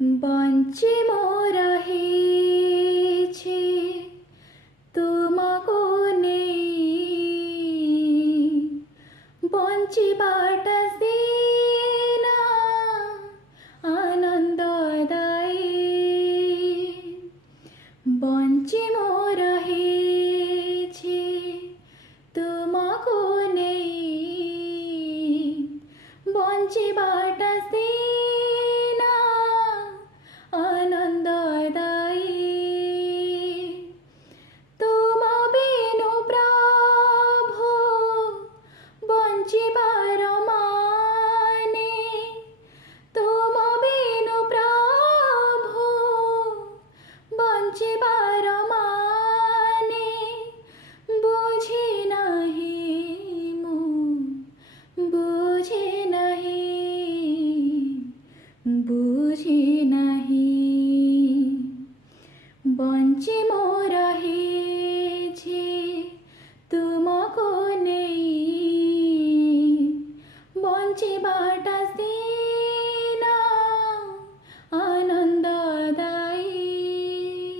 বঞ্চে মোরা হেছে তোমাকো নেই বঞ্চিবাটা সিনা আনন্দদায়ী বঞ্চে মোরা হেছে তোমাকো নেই বঞ্চিবাটা সিনা আনন্দদায়ী তোমা বিনু প্রভু বঞ্চিবার মানে তোমা বিনু প্রভু বঞ্চিবার মানে বুঝি নাহি মু বুঝি নাহি বুঝি নাহি বঞ্চে মোরা হেছে তোমাকো